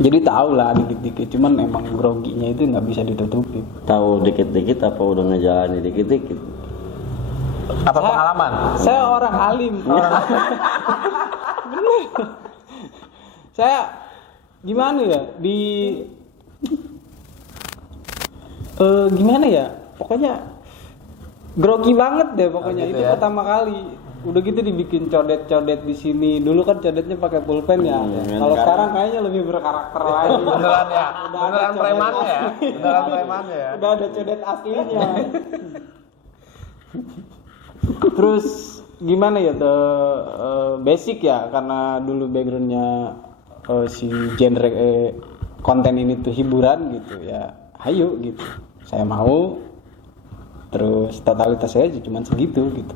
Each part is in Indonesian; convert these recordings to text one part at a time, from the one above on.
Jadi tahu lah dikit-dikit, cuman emang groginya itu nggak bisa ditutupi. Tahu dikit-dikit apa udah ngejalani dikit-dikit? Apa pengalaman? Saya orang alim. Bener. Saya gimana ya gimana ya? Pokoknya grogi banget deh pokoknya gitu itu ya? Pertama kali. Udah gitu dibikin codet-codet di sini. Dulu kan codetnya pakai pulpen ya. Kalau sekarang kayaknya lebih berkarakter lagi. Beneran ya? Udah Beneran ada premannya ya? codet Beneran premannya ya? Udah ada codet aslinya. Terus gimana ya basic ya, karena dulu backgroundnya si genre konten ini tuh hiburan gitu ya, ayo gitu saya mau. Terus totalitas saya cuma segitu gitu,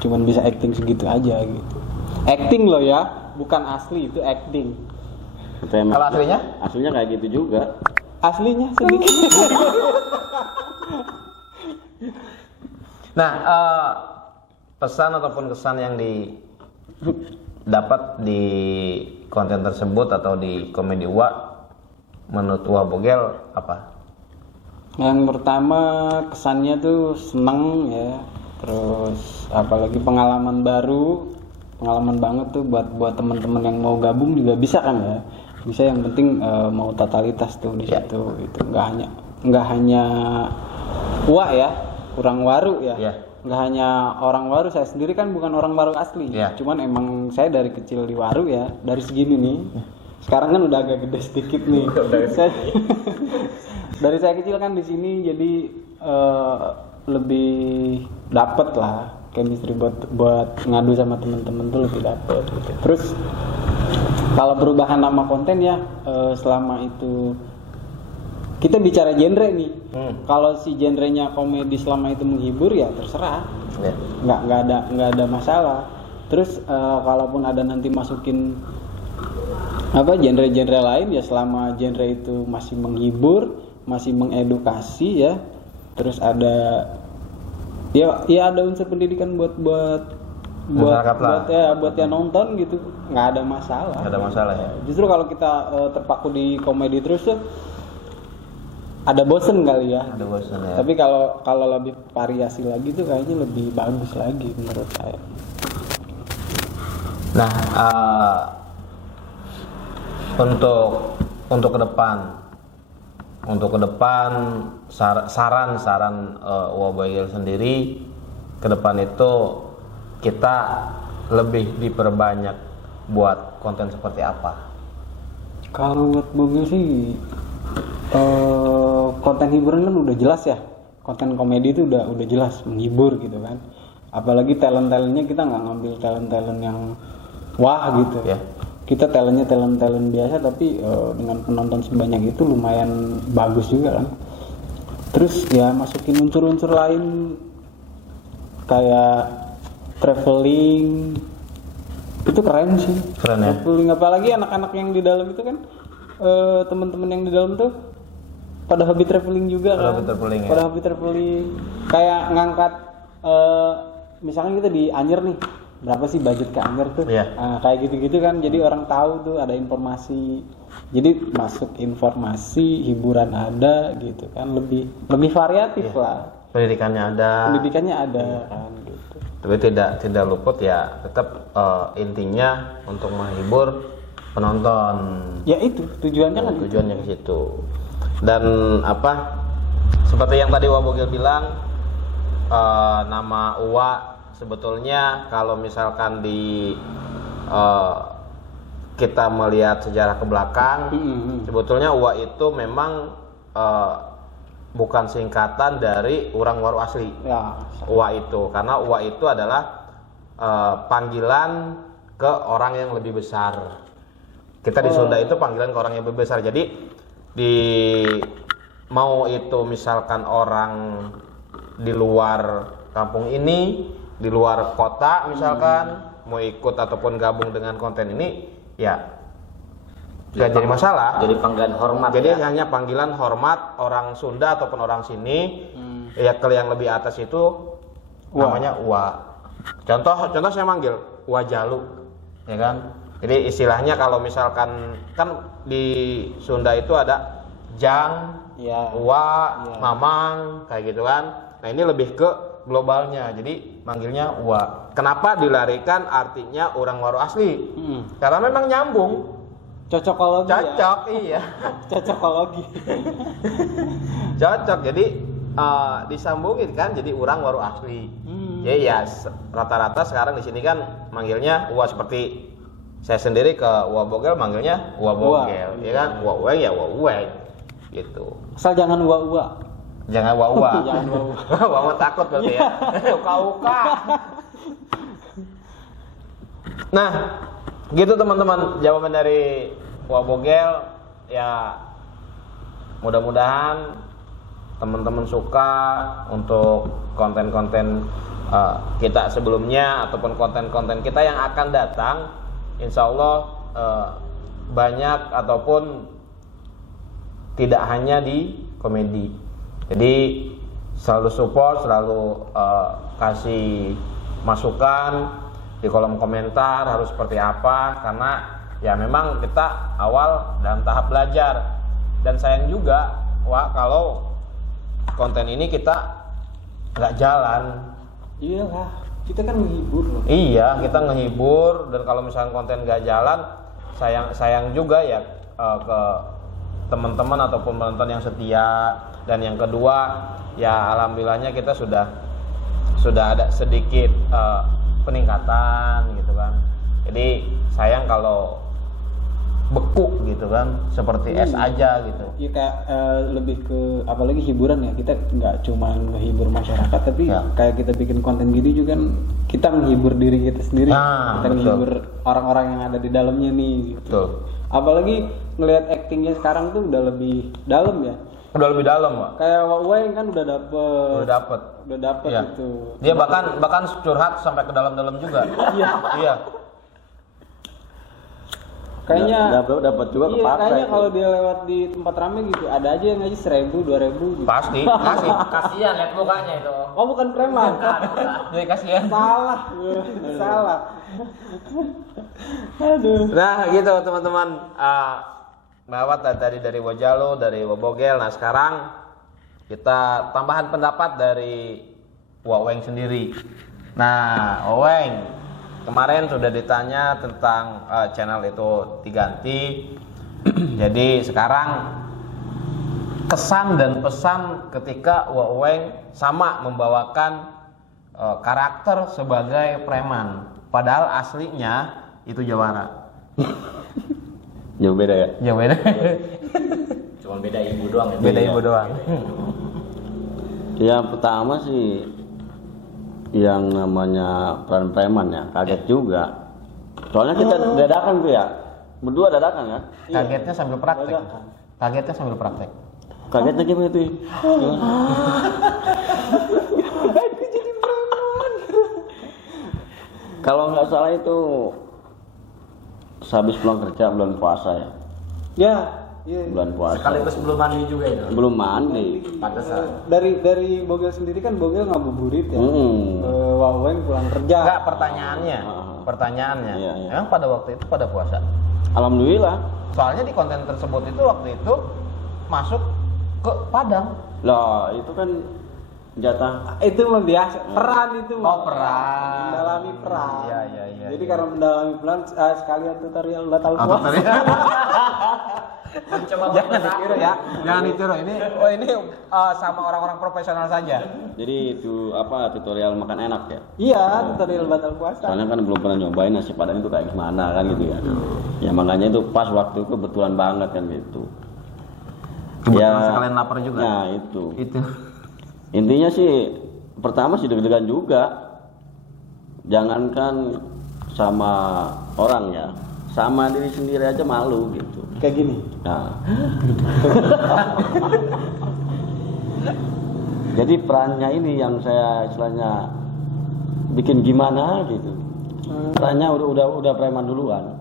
cuman bisa acting segitu aja gitu. Acting loh ya, bukan asli, itu acting. Kalau aslinya? Aslinya kayak gitu juga. Aslinya sedikit. Nah, pesan ataupun kesan yang didapat di konten tersebut atau di komedi Uwa menurut Uwa Bogel apa? Yang pertama kesannya tuh seneng ya, terus apalagi pengalaman baru, pengalaman banget tuh buat teman-teman yang mau gabung juga bisa kan ya, bisa, yang penting mau totalitas tuh di situ itu, nggak hanya Uwa ya, orang Waru ya. Nggak hanya orang Waru, saya sendiri kan bukan orang Waru asli, cuman emang saya dari kecil di Waru ya, dari segini nih. Sekarang kan udah agak gede sedikit nih. Dari saya kecil kan di sini, jadi lebih dapet lah chemistry buat ngadu sama temen-temen tuh lebih dapet gitu. Terus kalau perubahan nama konten ya, selama itu kita bicara genre nih. Kalau si genrenya komedi selama itu menghibur ya terserah, nggak ada masalah. Terus kalaupun ada nanti masukin genre-genre lain ya, selama genre itu masih menghibur, masih mengedukasi ya, terus ada ya ada unsur pendidikan buat yang nonton gitu, nggak ada masalah. Nggak ada masalah ya. Justru kalau kita terpaku di komedi terus tuh ada bosen kali ya. Ada bosen ya. Tapi kalau lebih variasi lagi tuh kayaknya lebih bagus lagi menurut saya. Nah, untuk ke depan saran Uwa Bogel sendiri ke depan itu kita lebih diperbanyak buat konten seperti apa? Kalau buat Bogel sih konten hiburan kan udah jelas ya, konten komedi itu udah jelas menghibur gitu kan. Apalagi talent-talentnya kita nggak ngambil talent-talent yang wah gitu ya. Kita talent biasa, tapi dengan penonton sebanyak itu lumayan bagus juga kan. Terus ya masukin unsur-unsur lain kayak traveling, itu keren sih. Keren ya. Traveling, apalagi anak-anak yang di dalam itu kan, teman-teman yang di dalam tuh pada hobi traveling juga kan. Pada hobi traveling. Kayak ngangkat misalkan kita di Anyer nih, berapa sih budget ke Anyer tuh? Kayak gitu-gitu kan, jadi orang tahu tuh ada informasi, jadi masuk informasi, hiburan ada gitu kan, lebih variatif lah. Pendidikannya ada kan gitu. Tapi tidak luput ya, tetap intinya untuk menghibur penonton. Ya itu tujuannya kan. Tujuannya ke situ. Dan seperti yang tadi Uwa Bogel bilang, nama Uwa sebetulnya kalau misalkan kita melihat sejarah ke belakang, sebetulnya Uwa itu memang bukan singkatan dari orang Waru asli. Uwa itu, karena Uwa itu adalah panggilan ke orang yang lebih besar. Kita di Sunda itu panggilan ke orang yang lebih besar. Jadi mau itu misalkan orang di luar kampung ini, di luar kota misalkan, mau ikut ataupun gabung dengan konten ini, ya nggak jadi masalah. Jadi panggilan hormat. Jadi hanya panggilan hormat orang Sunda ataupun orang sini. Ya kalau yang lebih atas itu namanya Uwa. Contoh saya manggil Uwa Jalu, ya kan? Jadi istilahnya kalau misalkan kan di Sunda itu ada jang, Ya. Uwa, Mamang, kayak gitu kan. Nah ini lebih ke globalnya, jadi manggilnya Uwa. Kenapa dilarikan artinya orang Waro asli? Karena memang nyambung. Cocokologi. Cocok, iya. Cocokologi. Cocok, jadi disambungin kan jadi orang Waro asli. Jadi ya rata-rata sekarang di sini kan manggilnya Uwa, seperti saya sendiri ke Uwa Bogel manggilnya Uwa Bogel, ya kan? Uwa Uweng ya Uwa Uweng. Gitu. Asal jangan uwa-uwa. Jangan wawa. Jangan wawa. Wawa takut berarti ya. Uka-uka. Nah, gitu teman-teman jawaban dari Uwa Bogel. Ya mudah-mudahan teman-teman suka untuk konten-konten kita sebelumnya ataupun konten-konten kita yang akan datang. Insya Allah banyak ataupun tidak hanya di komedi. Jadi selalu support, selalu kasih masukan di kolom komentar harus seperti apa, karena ya memang kita awal dalam tahap belajar. Dan sayang juga kalau konten ini kita nggak jalan. Iyalah, kita kan menghibur loh. Iya, kita ngehibur, dan kalau misalnya konten nggak jalan, sayang juga ya ke teman-teman ataupun penonton yang setia. Dan yang kedua ya alhamdulillahnya kita sudah ada sedikit peningkatan gitu kan. Jadi sayang kalau beku gitu kan, seperti es aja gitu. Ya kayak lebih ke apalagi hiburan ya, kita nggak cuma menghibur masyarakat tapi Ya. kayak kita bikin konten gini juga kan kita menghibur diri kita sendiri, Nah, kita betul. menghibur orang-orang yang ada di dalamnya nih gitu. Betul. Apalagi ngelihat actingnya sekarang tuh udah lebih dalam ya. Udah lebih dalam, Pak. Kayak Wak Uweng kan udah dapet Iya. itu. Dia bahkan curhat sampai ke dalam-dalam juga. Iya. Kayaknya dapat juga iya, kepaksa kayaknya itu. kalau dia lewat di tempat rame gitu ada aja yang ngaji 1.000, 2.000 gitu. Pasti, kasih. Kasihan lihat mukanya itu. Oh bukan preman. Jadi kasihan. Salah. Salah. Aduh. Nah gitu teman-teman, Bahwa tadi dari Wajalo, dari Wabogel. Nah sekarang kita tambahan pendapat dari Waweng sendiri. Nah Waweng, kemarin sudah ditanya tentang channel itu diganti. Jadi sekarang kesan dan pesan ketika Waweng sama membawakan karakter sebagai preman, padahal aslinya itu jawara. Jauh beda ya. Jauh beda. Cuma beda ibu doang ya. Beda ibu doang. Ya pertama sih yang namanya peran preman ya, kaget juga. Soalnya kita dadakan tuh ya. Berdua dadakan kan? Kagetnya sambil praktek. Kagetnya sambil praktek. Kagetnya gimana tuh? Kalau nggak salah itu habis pulang kerja bulan puasa ya. Ya, iya. Bulan puasa. Sekaligus belum mandi juga itu. Belum mandi. Pantesan. Dari Bogel sendiri kan Bogel ngabuburit ya. Hmm. Wak Uweng pulang kerja. Enggak, pertanyaannya. Iya. Emang pada waktu itu pada puasa? Alhamdulillah. Soalnya di konten tersebut itu waktu itu masuk ke Padang. Lah itu kan jatah. Itu mah biasa, peran itu mah. Oh, peran. Mendalami peran. Iya. Jadi karena mendalami peran sekalian tutorial batal Atau puasa. Jangan ditiru ya. Jangan ditiru. Ini sama orang-orang profesional saja. Jadi itu apa tutorial makan enak ya? Iya, tutorial batal puasa. Soalnya kan belum pernah nyobain nasi padang itu kayak gimana kan gitu ya. Ya makanya itu pas waktu itu kebetulan banget kan gitu. Kebetulan sekalian lapar juga. Nah itu. Itu. Intinya sih pertama sih deg-degan juga. Jangankan sama orang ya, sama diri sendiri aja malu gitu. Kayak gini. Nah. Jadi perannya ini yang saya istilahnya bikin gimana gitu. Perannya udah preman duluan.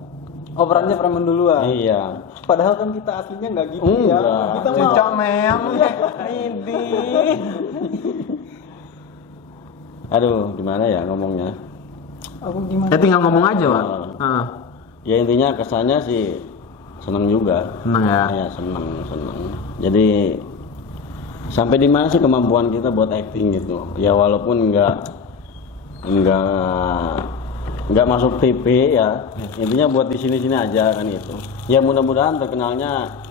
Oh, perannya preman duluan. Iya. Padahal kan kita aslinya nggak gitu Enggak. ya. Kita mah Cucok meong. Ini. Aduh, gimana ya ngomongnya? aku gimana? Ya tinggal ngomong aja, Pak. Ya intinya kesannya sih seneng juga. Seneng ya. Ya seneng. Jadi sampai di mana sih kemampuan kita buat acting gitu? Ya walaupun nggak masuk TV ya, intinya buat di sini aja kan gitu. Ya mudah-mudahan terkenalnya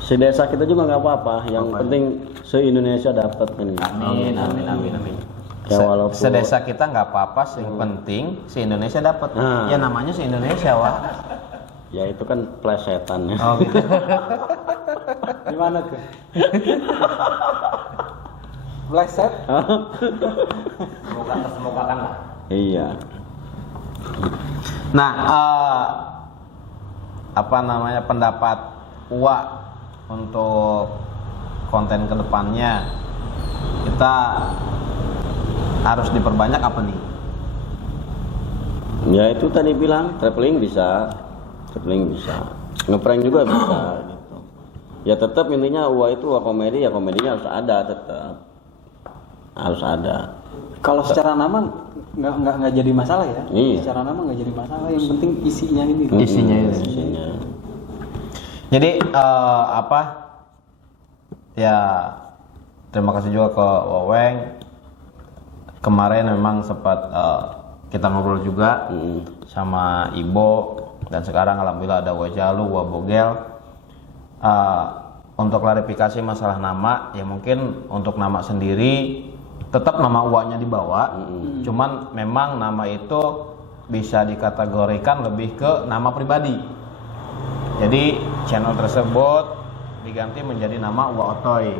se-desa kita juga nggak apa-apa. Yang penting se-Indonesia dapat kan. Gitu. Amin. Ya walaupun Sedesa kita nggak apa-apa, yang penting si Indonesia dapat. Nah. Ya namanya si Indonesia, Wak. ya itu kan plesetan ya. Oh gitu. Gimana tuh? Bleset? Semoga kan lah. Iya. Nah, apa namanya pendapat Uwa untuk konten kedepannya? Kita harus diperbanyak apa nih? Ya itu tadi bilang traveling bisa, ngeprank juga bisa gitu. Ya tetap intinya itu komedi, ya komedinya harus ada tetap, harus ada. Kalau secara nama nggak jadi masalah ya. Iya. Secara nama nggak jadi masalah. Yang penting isinya ini. Isinya. Jadi ya terima kasih juga ke Waweng. Kemarin memang sempat kita ngobrol juga sama Ibo, dan sekarang alhamdulillah ada Wajalu, Wabogel. Untuk klarifikasi masalah nama, ya mungkin untuk nama sendiri tetap nama Uwanya dibawa, cuman memang nama itu bisa dikategorikan lebih ke nama pribadi. Jadi channel tersebut diganti menjadi nama Uwa Otoy,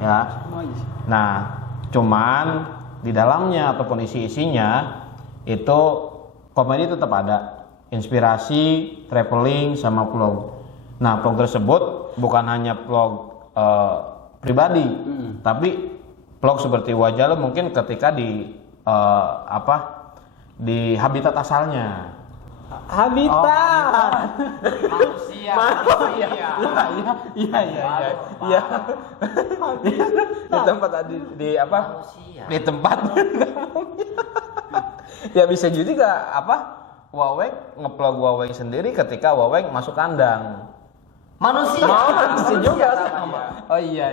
ya. Nah, cuman di dalamnya ataupun isinya itu komedi tetap ada, inspirasi, traveling, sama vlog. Nah, vlog tersebut bukan hanya vlog pribadi, tapi vlog seperti wajah lo mungkin ketika di di habitat asalnya. Habitat. Manusia. Iya. Di tempat di apa? Manusia. Di tempat. Ya bisa juga Waweng ngeplog Waweng sendiri ketika Waweng masuk kandang. Manusia. Manusia juga sama. Oh iya.